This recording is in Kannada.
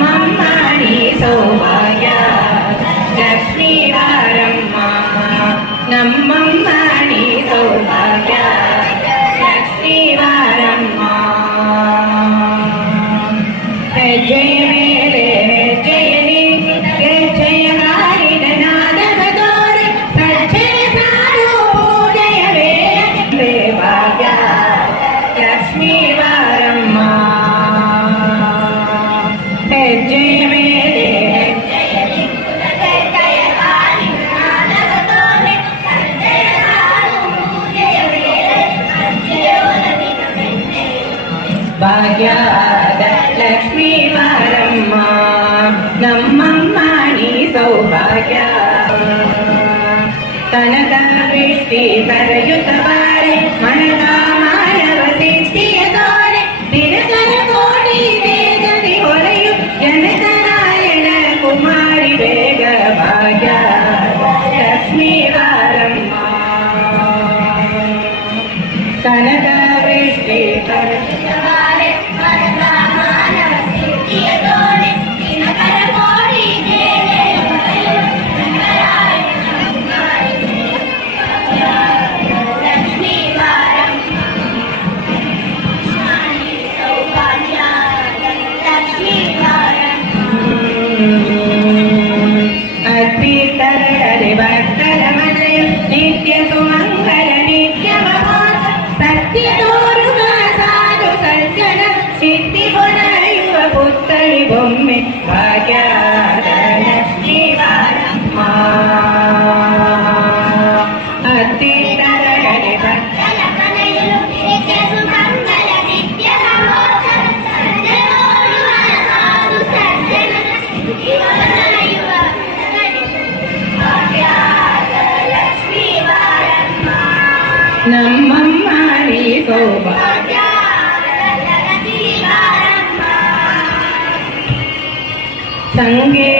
ನಮ್ಮಮ್ಮ ನೀ ಸೌಭಾಗ್ಯ ಲಕ್ಷ್ಮೀ ಬಾರಮ್ಮ ನಮ್ಮಮ್ಮ ನೀ ಸೌಭಾಗ್ಯ ಲಕ್ಷ್ಮೀ ಬಾರಮ್ಮ ಹೆಜ್ಜೆಯ ಮೇಲೆ ಹೆಜ್ಜೆಯಲಿ ಹೆಜ್ಜೆಯ ಮಾಡಿದ ನಾದದ ತೋರೆ ಸಜ್ಜೆಯ ಸಾರು ಜಯವೇ ಭಾಗ್ಯ ಲಕ್ಷ್ಮೀ ಬಾರಮ್ಮ ಹೆಜ್ಜೆಯ ಮೇಲೆ ಹೆಜ್ಜೆಯಲಿ ಹೆಜ್ಜೆಯ ಮಾಡಿದ ನಾದದ ತೋರೆ ಸಜ್ಜೆಯ ಸಾರು ಜಯವೇ ಭಾಗ್ಯದ ಲಕ್ಷ್ಮೀ ಬಾರಮ್ಮ ನಮ್ಮಮ್ಮ ನೀ ಸೌಭಾಗ್ಯ ತನಕ ವೃಷ್ಟಿ ಕರೆಯುತ್ತ ಬಾರೆ ಮನದ ಮಾನವ ಸಿದ್ಧಿಯ ತೋರೆ ದಿನಕರ ಕೋಟಿ ವೇಗದಿ ಹೊರೆಯು ಜನಕ ನಾರಾಯಣ ಕುಮಾರಿ ಬೇಗ ಭಾಗ್ಯ ಲಕ್ಷ್ಮೀ ಬಾರಮ್ಮ ತನಕ ವೃಷ್ಟಿ ಕರೆಯುತ್ತ ಬಾರೆ ಮನದ ಮಾನವ ಸಿದ್ಧಿಯ ತೋರೆ ದಿನಕರ ಕೋಟಿ ವೇಗದಿ ಹೊರೆಯು ಲಕ್ಷ್ಮೀ ಬಾರಮ್ಮ ಸೌಭಾಗ್ಯ ಲಕ್ಷ್ಮೀ ಬಾರಮ್ಮ ಅದ್ಭುತರಡೆ ಭಕ್ತರ ಮನೆಯ ನಿತ್ಯ ಸುಮಂಗಲ ನಿತ್ಯ ಮಹೋತ್ಸವ ಸತ್ಯ ತೋರುವ ಸಾಧು ಸಜ್ಜನ ಸಿದ್ಧಿ ಹೊರೆಯುವ ಪುತ್ಥಳಿ ಬೊಮ್ಮೆ ಭಾಗ್ಯದ ಲಕ್ಷ್ಮೀ ಬಾರಮ್ಮ ಅದ್ಭುತರಡೆ ಭಕ್ತರ ಮನೆಯಲು ನಿತ್ಯ ಸುಮಂಗಲ ನಿತ್ಯ ಮಹೋತ್ಸವ ಸತ್ಯ ತೋರುವ ಸಾಧು ಸಜ್ಜನ ಸಿದ್ಧಿ ಹೊರೆಯುವ ಭಾಗ್ಯದ ಲಕ್ಷ್ಮೀ ಬಾರಮ್ಮ ನಮ್ಮಮ್ಮ ನೀ ಸೌಭಾಗ್ಯ ಲಕ್ಷ್ಮೀ ಬಾರಮ್ಮ ಸಂಗೇ